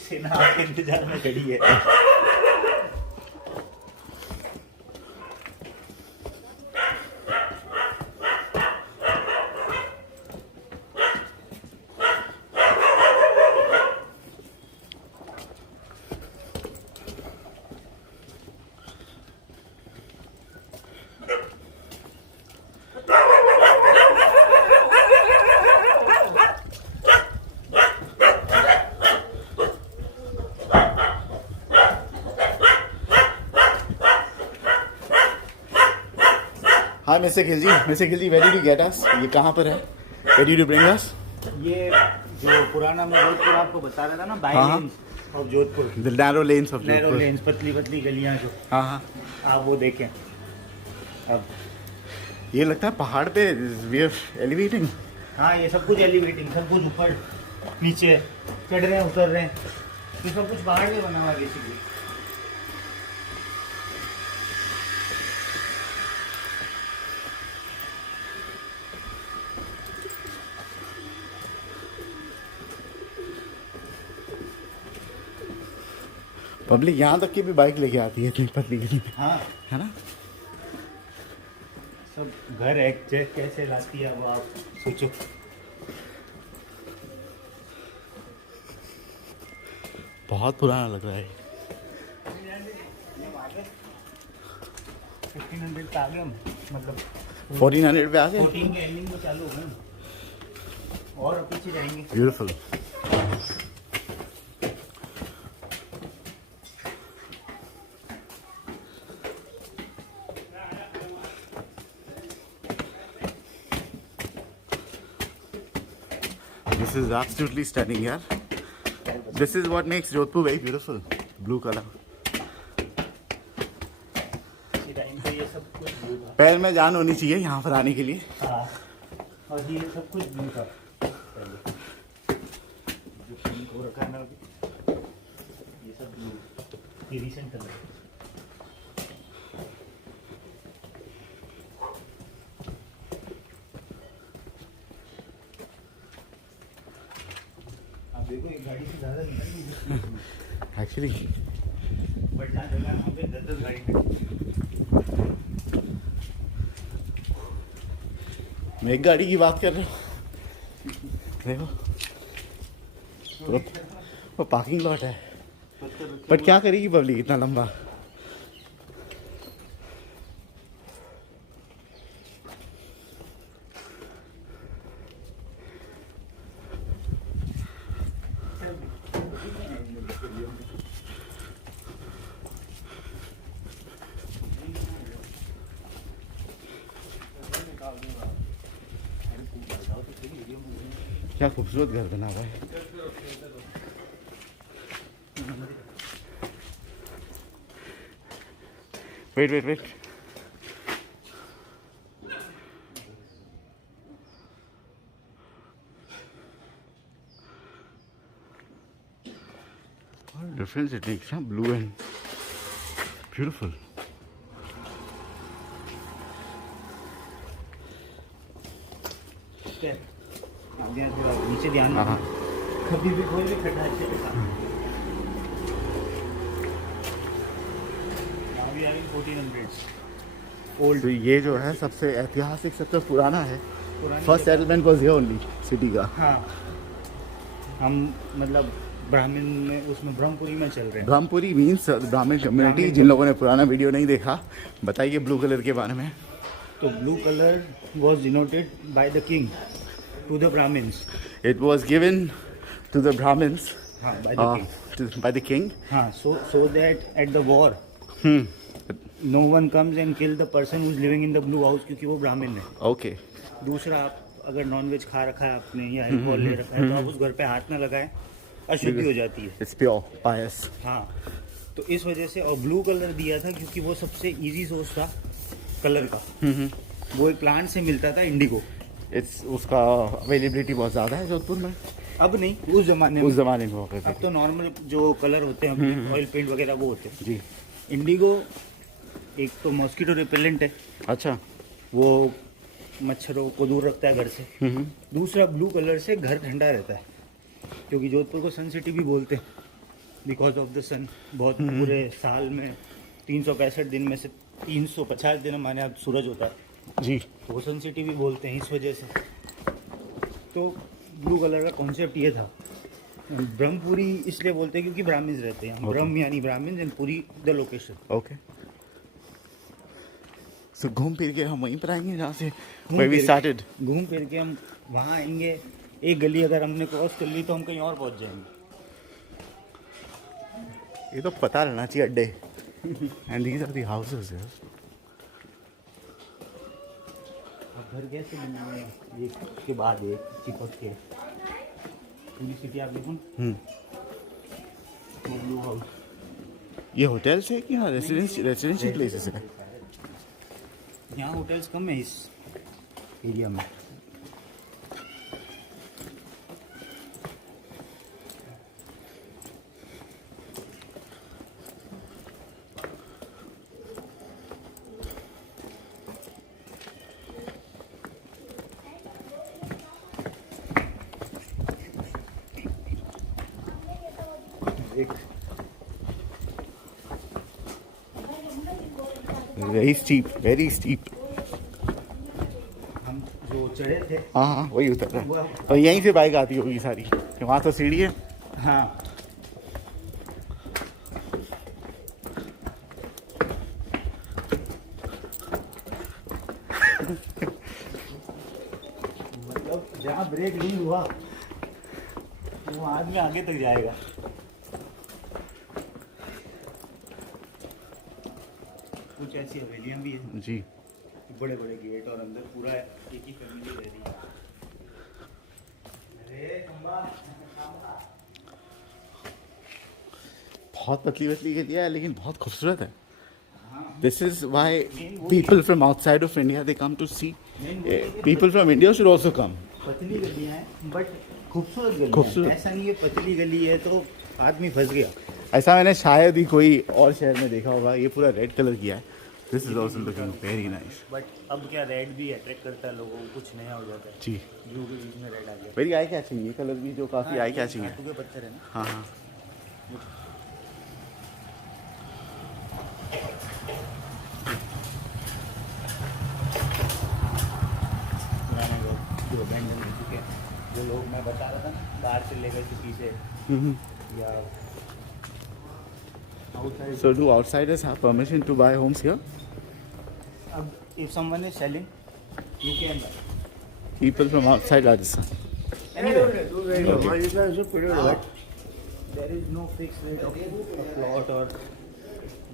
सेना आपके इंतजार में खड़ी है। हाँ mister Khilji, where did you get us? ये कहाँ पर है? Where did you bring us? ये जो पुराना मैं जोधपुर आपको बता रहा था ना, बाई हाँ। Lens of Jodhpur, the narrow lens of narrow lens, पतली पतली गलियां जो, हाँ हाँ। आप वो देखें। अब ये लगता है पहाड़ पे वी आर एलिवेटिंग। हाँ, ये सब कुछ एलिवेटिंग, सब कुछ ऊपर नीचे चढ़ रहे हैं, उतर रहे हैं, ये सब कुछ पहाड़ में बना हुआ है बेसिकली। पब्लिक यहाँ तक की भी बाइक लेके आती है इतनी पतली गली में, हाँ, है ना? सब घर एक कैसे लाती है वो आप सोचो। बहुत पुराना लग रहा है। 1500 पे आ गए हम, मतलब 1400 पे आ गए। 14 के एंडिंग में चालू हो गए हम। और पीछे जाएंगे। Beautiful. This is absolutely stunning, yaar. This is what makes Jodhpur very beautiful. Blue color. इसी टाइम पे ये सब कुछ ब्लू था। पैर में जान होनी चाहिए यहाँ पर आने के लिए। हाँ, और ये सब कुछ ब्लू था पहले। जो पिंक हो रखा है ना, ये सब ब्लू, ये रिसेंट कलर है। आप देखो, एक गाड़ी से ज़्यादा निकल नहीं सकती एक्चुअली बट जहाँ जगह वहाँ पे 10-10 गाड़ी खड़ी। मैं एक गाड़ी की बात कर रहा हूँ। देखो वो पार्किंग लॉट है, बट क्या करेगी पब्लिक इतना लंबा? क्या खूबसूरत घर बना हुआ है। Wait difference it makes, blue and beautiful. नीचे ध्यान हाँ कभी भी कोई भी खड्डा अच्छे के साथ। अभी 1400 ओल्ड। तो ये जो है सबसे ऐतिहासिक, सबसे पुराना है। पुरानी first settlement was here only, city का। हाँ, हम मतलब ब्राह्मण में, उसमें ब्रह्मपुरी में चल रहे हैं। ब्रह्मपुरी मीन्स ब्राह्मण कम्युनिटी। जिन लोगों ने पुराना वीडियो नहीं देखा, बताइए ब्लू कलर के बारे में। तो blue colour was denoted by the king to the Brahmins. It was given to the Brahmins हाँ, बाय द किंग। हाँ, so that at the war no one comes and kill the person who is living in the blue house, क्योंकि वो ब्राह्मण है। Okay. दूसरा, आप अगर nonveg खा रखा है आपने या अल्कोहल ले रखा है तो आप उस घर पे हाथ ना लगाएं, अशुद्धि हो जाती है। इट्स प्योर पायस। हाँ, तो इस वजह से। और ब्लू कलर दिया था क्योंकि वो सबसे इजी सोर्स था कलर का। वो एक प्लांट से मिलता था, इंडिगो। इट्स उसका अवेलेबिलिटी बहुत ज़्यादा है जोधपुर में। अब नहीं, उस जमाने उस ज़माने में होते अब थे। तो नॉर्मल जो कलर होते हैं, ऑयल पेंट वगैरह, वो होते हैं। जी। इंडिगो एक तो मॉस्किटो रिपेलेंट है, अच्छा। वो मच्छरों को दूर रखता है घर से। दूसरा, ब्लू कलर से घर ठंडा रहता है, क्योंकि जोधपुर को सन सिटी भी बोलते हैं। बिकॉज ऑफ द सन। बहुत पूरे साल में 365 दिन में से 350 दिन हमारे यहाँ सूरज होता है, जी तो वो सन सिटी भी बोलते हैं इस वजह से। तो ब्लू कलर का कॉन्सेप्ट ये था। ब्रह्मपुरी इसलिए बोलते हैं क्योंकि ब्राह्मण्स रहते हैं। Okay. ब्रह्म यानी Brahmins and Puri the location. Okay. So घूम फिर के हम वहीं पर आएंगे जहाँ से घूम where we फिर- started. घूम फिर के हम वहाँ आएंगे। एक गली अगर हमने क्रॉस कर ली तो हम कहीं और पहुँच जाएंगे। ये तो पता रहना चाहिए अड्डे। And these are the houses यार। अब घर कैसे बनाए ये के बाद ये चिपक के पूरी सिटी आप देखो ना, ब्लू हाउस। ये होटल्स है कि हाँ रेसिडेंशियल प्लेसेस है? यहाँ होटल्स कम है इस एरिया में। एक वेरी स्टीप। हम जो चढ़े थे, हाँ हाँ वही उतर रहा है। और यहीं से बाइक आती होगी सारी, वहाँ तो सीढ़ी है। हाँ मतलब जहाँ ब्रेक नहीं हुआ वो आदमी आगे तक जाएगा। कुछ ऐसी हवेलियाँ भी हैं, जी बड़े बड़े गेट और अंदर पूरा एक ही फैमिली रह रही है। अरे खंबा बहुत पतली पतली गलियाँ है लेकिन बहुत खूबसूरत है। This is why people from outside of India they come to see. People from India should also come. पतली गलियाँ हैं बट खूबसूरत गली खूबसूरत। है। ऐसा नहीं है पतली गली है तो आदमी फंस गया। ऐसा मैंने शायद ही कोई और शहर में देखा होगा। ये पूरा रेड कलर किया है। This is also looking very nice. But अब क्या रेड भी अट्रैक्ट करता है लोगों को, कुछ नया हो जाता है। जी ब्लू के बीच में रेड आ गया। Very eye catching. ये कलर भी जो काफ़ी आई कैचिंग है। धातु के पत्थर है ना। हाँ हाँ पुराने लोग जो अबैंडन हो चुके हैं, जो लोग मैं बता रहा था ना बाहर से लेकर सिटी से या outside. So do outsiders have permission to buy homes here? अब if someone is selling, you can buy. People from outside Rajasthan. Anywhere. There is no fixed rate of a plot or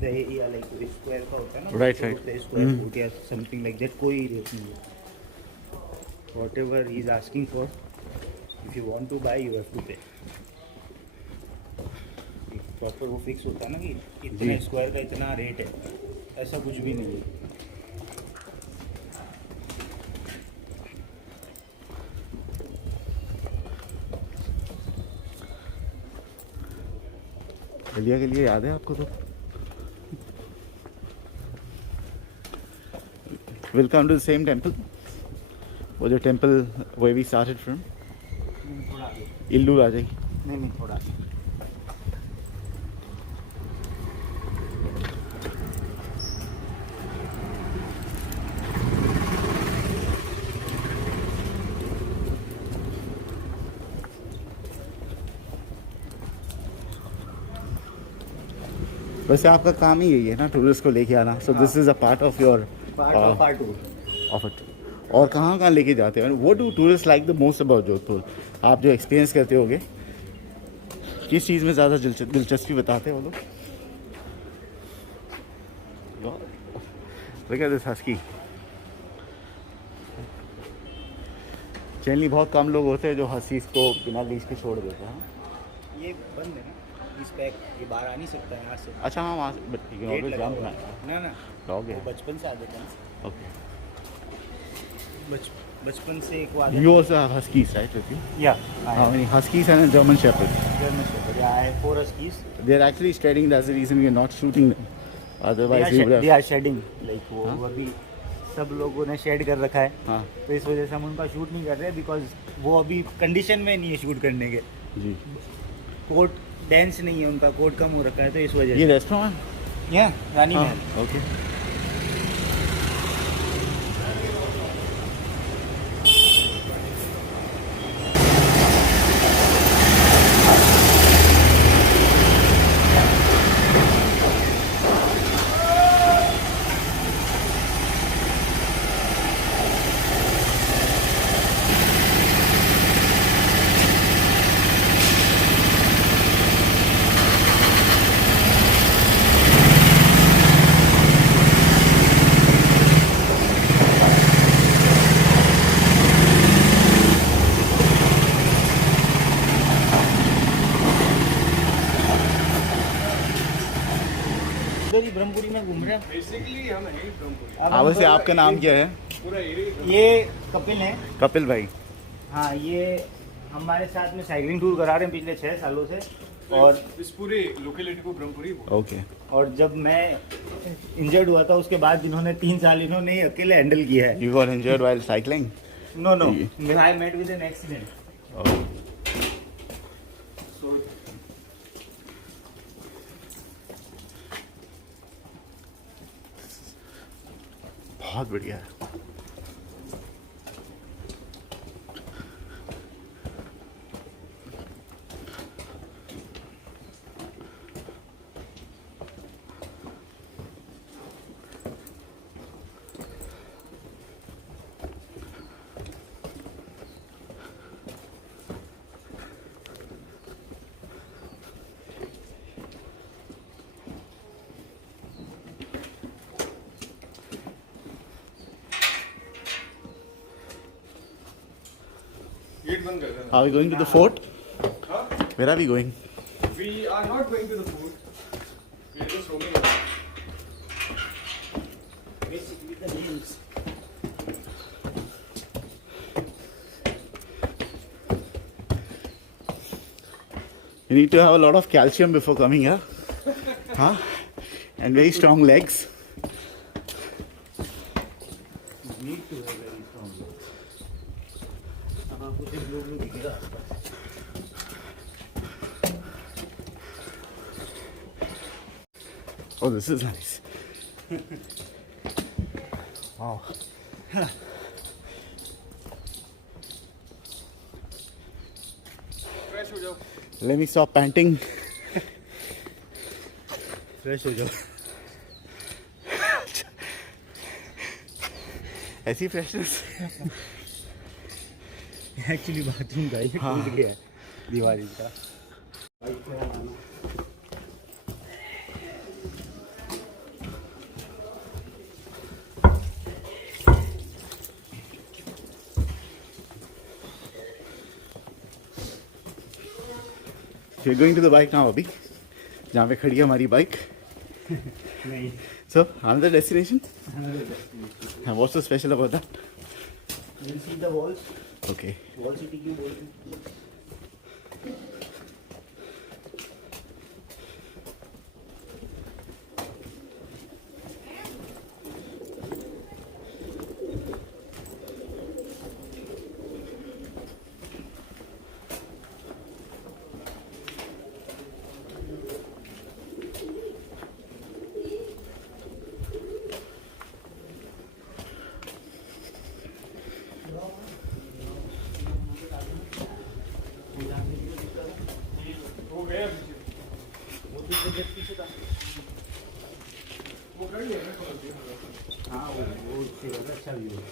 the area like the square का होता है ना। Right, right. The square foot या something like that, कोई rate नहीं है। Whatever he is asking for, if you want to buy, you have to pay. Proper वो fix होता है ना कि इतने स्क्वायर का इतना रेट है, ऐसा कुछ भी नहीं है। गलिया के लिए याद है आपको? तो will come to the same temple. वो जो temple where we started from थोड़ा आगे। इल्लू आ जाएगी। नहीं थोड़ा आगे। वैसे आपका काम ही यही है ना, टूरिस्ट को लेके आना। So this is a part of your part of our tour. Of it. और कहाँ कहाँ लेके जाते हैं? वो do tourist like the most about Jodhpur? आप जो एक्सपीरियंस करते होगे, किस चीज़ में ज़्यादा दिलचस्पी बताते हैं वो लोग? Look at this husky. Generally बहुत कम लोग होते हैं जो हसीस को बिना लीज के छोड़ देते हैं। ये बंद है ना इस पैक, ये बाहर आ नहीं सकता यहाँ से। अच्छा हाँ वहाँ से गेट लगा हुआ है। ना डॉग है। वो बचपन से आ जाते हैं। ओके। बचपन से एक वाला। You also have huskies, right, with you? Yeah, How many huskies and a German shepherd? German Shepherd. Yeah, I have 4 huskies. They're actually shedding. That's the reason we are not shooting them. Otherwise, we would They have. are shedding. Like वो अभी सब लोगों ने shade कर रखा है, हाँ तो इस वजह से हम उनका शूट नहीं कर रहे बिकॉज वो अभी कंडीशन में नहीं है शूट करने के। जी। कोर्ट डेंस नहीं है, उनका कोट कम हो रखा है तो इस वजह ये से। रेस्टोरेंट है? यहाँ रानी हाँ, महल। ओके। उधर ही ब्रह्मपुरी में घूम रहे हैं। बेसिकली हम हैं ब्रह्मपुरी। अब हाँ, हम वैसे लोग- आपका नाम क्या है? पूरा एरिया ये कपिल हैं। कपिल भाई। हाँ, ये हमारे साथ में साइकिलिंग टूर करा रहे हैं पिछले 6 सालों से। और इस पूरे लोकेलिटी को ब्रह्मपुरी बोलते ओके। और जब मैं इंजर्ड हुआ था उसके बाद इन्होंने 3 साल इन्होंने ही अकेले हैंडल किया है। You got injured while cycling? No no, I met with an accident. So बहुत बढ़िया है। गेट बंद कर देना। Are we going to the fort? हाँ? Where are we going? We are not going to the food. We are just roaming around. basically the names. You need to have a lot of calcium before coming here. Huh? And very strong legs. Need to have very strong legs. अब आपको सिर्फ blue blue दिखेगा आसपास। Oh, this is nice. Wow. Fresh हो जाओ। Let me stop panting. Fresh हो जाओ। ऐसी फ्रेशनेस। एक्चुअली बाथरूम का ये हाँ। टूट गया है दीवार का। We're going to the bike now, अभी जहाँ पे खड़ी है हमारी बाइक. नहीं, So, another destination? And what's so special about that? you'll see the walls. Okay. Wall city क्यों बोलते हैं? वो गया पीछे। वो तो जब पीछे था। वो कर लिया ना कॉल। हाँ, वो उससे ज़्यादा अच्छा व्यू है।